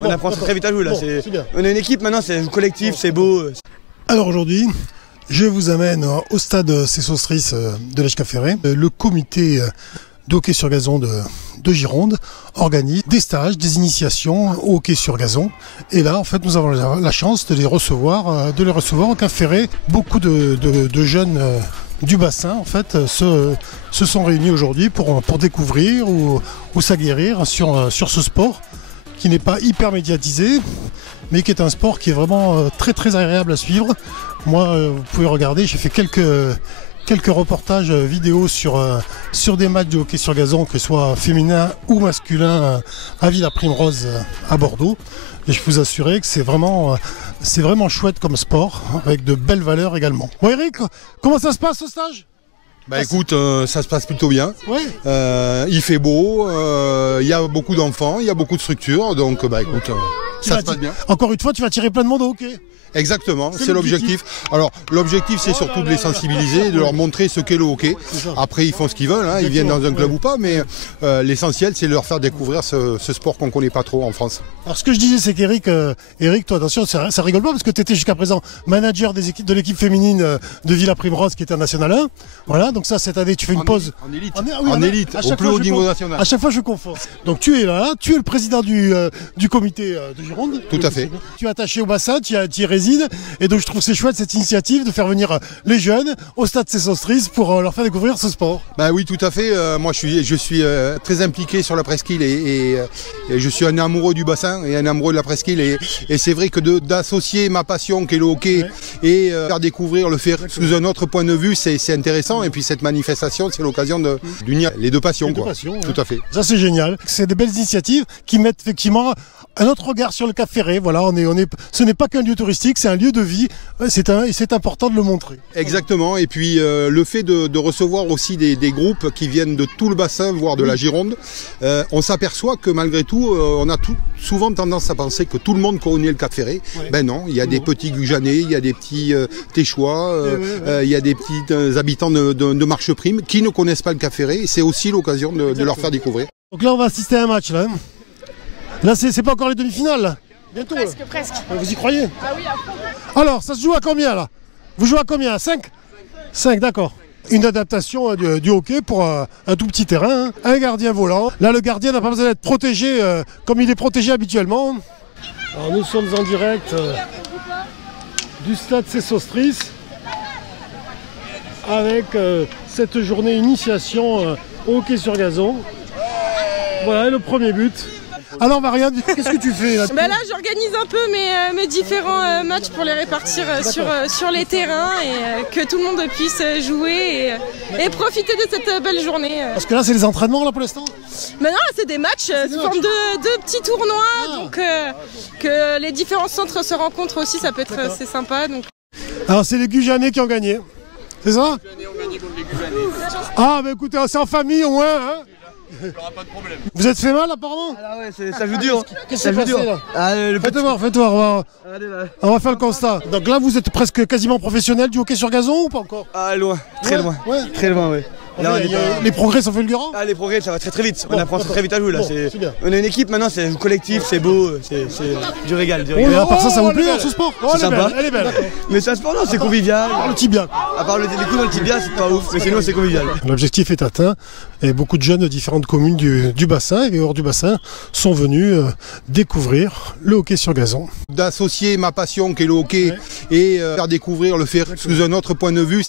On apprend très vite à jouer là. On est une équipe maintenant, c'est collectif, c'est beau. Alors aujourd'hui, je vous amène au stade Cessostris de l'Èche-Cap-Ferré. Le comité de hockey sur gazon de Gironde organise des stages, des initiations au hockey sur gazon. Et là, en fait, nous avons la chance de les recevoir au Cap-Ferré. Beaucoup de jeunes du bassin, en fait, se sont réunis aujourd'hui pour découvrir ou s'aguerrir sur ce sport qui n'est pas hyper médiatisé, mais qui est un sport qui est vraiment très très agréable à suivre. Moi, vous pouvez regarder, j'ai fait quelques reportages vidéo sur des matchs de hockey sur gazon, que ce soit féminin ou masculin, à Villaprimrose, à Bordeaux. Et je peux vous assurer que c'est vraiment chouette comme sport, avec de belles valeurs également. Bon Eric, comment ça se passe ce stage ? Bah écoute, ça se passe plutôt bien. Oui. Il fait beau, il y a beaucoup d'enfants, il y a beaucoup de structures, donc bah écoute, ça se passe bien. Encore une fois, tu vas tirer plein de monde au hockey. Exactement, c'est l'objectif. Alors l'objectif c'est surtout de les sensibiliser, de leur montrer ce qu'est le hockey. Après ils font ce qu'ils veulent, hein, ils viennent dans un club ou pas, mais l'essentiel c'est de leur faire découvrir ce sport qu'on ne connaît pas trop en France. Alors ce que je disais c'est qu'Eric, toi attention, ça rigole pas parce que tu étais jusqu'à présent manager de l'équipe féminine de Villaprimrose qui était en National 1. Voilà, donc ça cette année tu fais une pause. En élite, en élite, au plus haut niveau national. À chaque fois je confonds. Donc tu es là, tu es le président du comité de Gironde. Tout à fait. Tu es attaché au bassin, tu y réside. Et donc je trouve que c'est chouette cette initiative de faire venir les jeunes au stade Cessostris pour leur faire découvrir ce sport. Bah oui, tout à fait. Moi je suis très impliqué sur la presqu'île et je suis un amoureux du bassin et un amoureux de la presqu'île et c'est vrai que d'associer ma passion qui est le hockey et faire découvrir le faire sous un autre point de vue, c'est intéressant. Et puis cette manifestation, c'est l'occasion d'unir les deux passions. Tout à fait. Ça c'est génial. C'est des belles initiatives qui mettent effectivement un autre regard sur le Cap-Ferré. Voilà, ce n'est pas qu'un lieu touristique, c'est un lieu de vie. C'est important de le montrer. Exactement. Et puis le fait de recevoir aussi des groupes qui viennent de tout le bassin, voire de la Gironde, on s'aperçoit que malgré tout, on a souvent tendance à penser que tout le monde connaît le Cap-Ferré. Ouais. Ben non, il y a des petits Gujanais, il y a des petits Téchois, il y a des petits habitants de Marcheprime qui ne connaissent pas le Cap-Ferré. C'est aussi l'occasion de leur faire découvrir. Donc là, on va assister à un match. Là, c'est pas encore les demi-finales. Là. Bientôt. Presque. Vous y croyez? Ah oui, à fond. Alors, ça se joue à combien là? Vous jouez à combien? 5? 5, d'accord. Une adaptation du hockey pour un tout petit terrain. Un gardien volant. Là, le gardien n'a pas besoin d'être protégé comme il est protégé habituellement. Alors, nous sommes en direct du stade Cessostris avec cette journée initiation au hockey sur gazon. Voilà le premier but. Alors Marianne, qu'est-ce que tu fais là? Là j'organise un peu mes différents matchs pour les répartir sur les terrains et que tout le monde puisse jouer et profiter de cette belle journée. Parce que là c'est les entraînements là pour l'instant? Mais non, là c'est des matchs sous forme de petits tournois, donc que les différents centres se rencontrent aussi, ça peut être assez sympa. Donc. Alors c'est les Gujanais qui ont gagné, c'est ça? Les Gujanais ont gagné contre les Gujanais. Ah bah écoutez, c'est en famille au moins hein. Il n'y aura pas de problème. Vous êtes fait mal apparemment? Ah ouais, ça joue dur. Qu'est-ce qui s'est passé là? Faites voir, on va faire le constat. Donc là vous êtes presque quasiment professionnel du hockey sur gazon ou pas encore? Ah loin, très loin. Très loin, ouais. Là, les progrès sont fulgurants? Ah les progrès ça va très vite, on apprend très vite à jouer là. On est une équipe maintenant, c'est collectif, c'est beau, c'est du régal. Et à part ça vous plaît ce sport? C'est sympa. Elle est belle. Mais c'est un sport non, c'est convivial. Le tibia. À part les coups dans le tibia, c'est pas ouf, mais sinon c'est convivial. L'objectif est atteint et beaucoup de jeunes de différentes communes du bassin et hors du bassin sont venus découvrir le hockey sur gazon. D'associer ma passion qui est le hockey et faire découvrir le faire sous un autre point de vue.